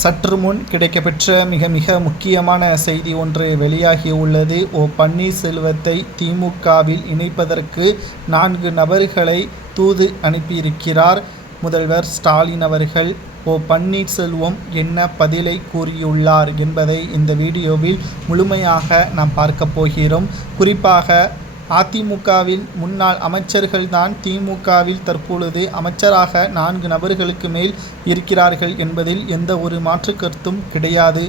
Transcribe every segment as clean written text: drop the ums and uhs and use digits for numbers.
சற்று முன் கிடைக்கப்பெற்ற மிக முக்கியமான செய்தி ஒன்று வெளியாகியுள்ளது. பன்னீர்செல்வத்தை திமுகவில் இணைப்பதற்கு 4 நபர்களை தூது அனுப்பியிருக்கிறார் முதல்வர் ஸ்டாலின் அவர்கள். பன்னீர்செல்வம் என்ன பதிலை கூறியுள்ளார் என்பதை இந்த வீடியோவில் முழுமையாக நாம் பார்க்க போகிறோம். குறிப்பாக அதிமுகவில் முன்னாள் அமைச்சர்கள்தான் திமுகவில் தற்பொழுது அமைச்சராக 4 நபர்களுக்கு மேல் இருக்கிறார்கள் என்பதில் எந்த ஒரு மாற்று கருத்தும் கிடையாது.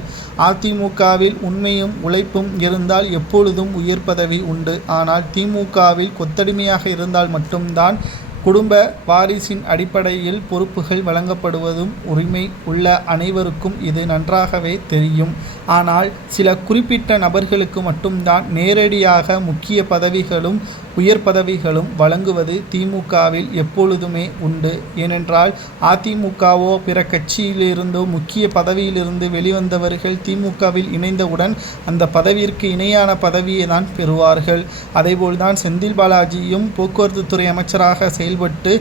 அதிமுகவில் உண்மையும் உழைப்பும் இருந்தால் எப்பொழுதும் உயர் பதவி உண்டு. ஆனால் திமுகவில் கொத்தடிமையாக இருந்தால் மட்டும்தான் குடும்ப வாரிசின் அடிப்படையில் பொறுப்புகள் வழங்கப்படுவதும் உரிமை உள்ள அனைவருக்கும் இது நன்றாகவே தெரியும். ஆனால் சில குறிப்பிட்ட நபர்களுக்கு மட்டும்தான் நேரடியாக முக்கிய பதவிகளும் உயர் பதவிகளும் வழங்குவது திமுகவில் எப்பொழுதுமே உண்டு. ஏனென்றால் அதிமுகவோ பிற கட்சியிலிருந்தோ முக்கிய பதவியிலிருந்து வெளிவந்தவர்கள் திமுகவில் இணைந்தவுடன் அந்த பதவிற்கு இணையான பதவியை தான் பெறுவார்கள். அதேபோல்தான் செந்தில் பாலாஜியும் போக்குவரத்து துறை அமைச்சராக செயல்பட்டு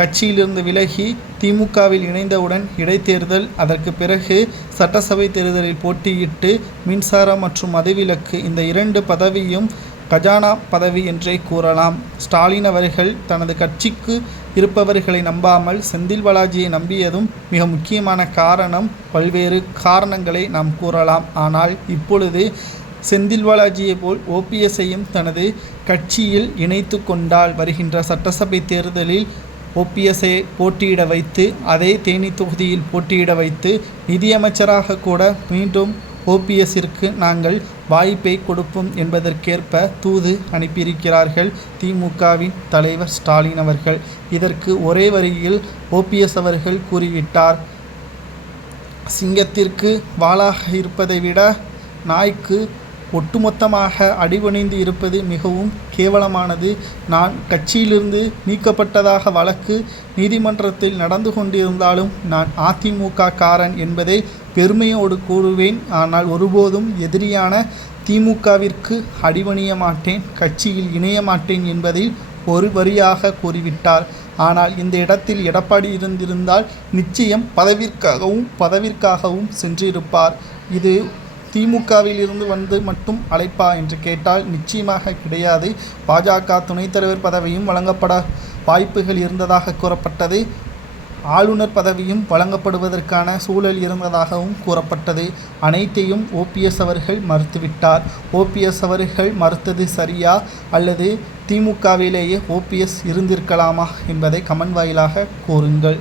கட்சியிலிருந்து விலகி திமுகவில் இணைந்தவுடன் இடைத்தேர்தல், அதற்கு பிறகு சட்டசபை தேர்தலில் போட்டியிட்டு மின்சாரம் மற்றும் மதுவிலக்கு இந்த 2 பதவியும் கஜானா பதவி என்றே கூறலாம். ஸ்டாலின் அவர்கள் தனது கட்சிக்கு இருப்பவர்களை நம்பாமல் செந்தில் பாலாஜியை நம்பியதும் மிக முக்கியமான காரணம். பல்வேறு காரணங்களை நாம் கூறலாம். ஆனால் இப்பொழுது செந்தில் பாலாஜியை போல் ஓபிஎஸ்ஐயும் தனது கட்சியில் இணைத்து கொண்டால் வருகின்ற சட்டசபை தேர்தலில் ஓபிஎஸ்ஐ போட்டியிட வைத்து அதே தேனி தொகுதியில் போட்டியிட வைத்து நிதியமைச்சராக கூட மீண்டும் ஓபிஎஸ்ஸிற்கு நாங்கள் வாய்ப்பை கொடுப்போம் என்பதற்கேற்ப தூது அனுப்பியிருக்கிறார்கள் திமுகவின் தலைவர் ஸ்டாலின் அவர்கள். இதற்கு ஒரே வரியில் ஓபிஎஸ் அவர்கள் கூறிவிட்டார், சிங்கத்திற்கு வாளாக இருப்பதை விட நாய்க்கு ஒட்டுமொத்தமாக அடிபணிந்து இருப்பது மிகவும் கேவலமானது. நான் கட்சியிலிருந்து நீக்கப்பட்டதாக வழக்கு நீதிமன்றத்தில் நடந்து கொண்டிருந்தாலும் நான் அதிமுக காரன் என்பதை பெருமையோடு கூறுவேன். ஆனால் ஒருபோதும் எதிரியான திமுகவிற்கு அடிபணிய மாட்டேன், கட்சியில் இணைய மாட்டேன் என்பதை ஒரு வரியாக கூறிவிட்டார். ஆனால் இந்த இடத்தில் எடப்பாடி இருந்திருந்தால் நிச்சயம் பதவிற்காகவும் சென்றிருப்பார். இது திமுகவில் இருந்து வந்து மட்டும் அழைப்பா என்று கேட்டால் நிச்சயமாக கிடையாது. பாஜக துணைத் தலைவர் பதவியும் வழங்கப்பட வாய்ப்புகள் இருந்ததாக கூறப்பட்டது. ஆளுநர் பதவியும் வழங்கப்படுவதற்கான சூழல் இருந்ததாகவும் கூறப்பட்டது. அனைத்தையும் ஓபிஎஸ் அவர்கள் மறுத்துவிட்டார். ஓபிஎஸ் அவர்கள் மறுத்தது சரியா அல்லது திமுகவிலேயே ஓபிஎஸ் இருந்திருக்கலாமா என்பதை கமெண்ட் வாயிலாக கூறுங்கள்.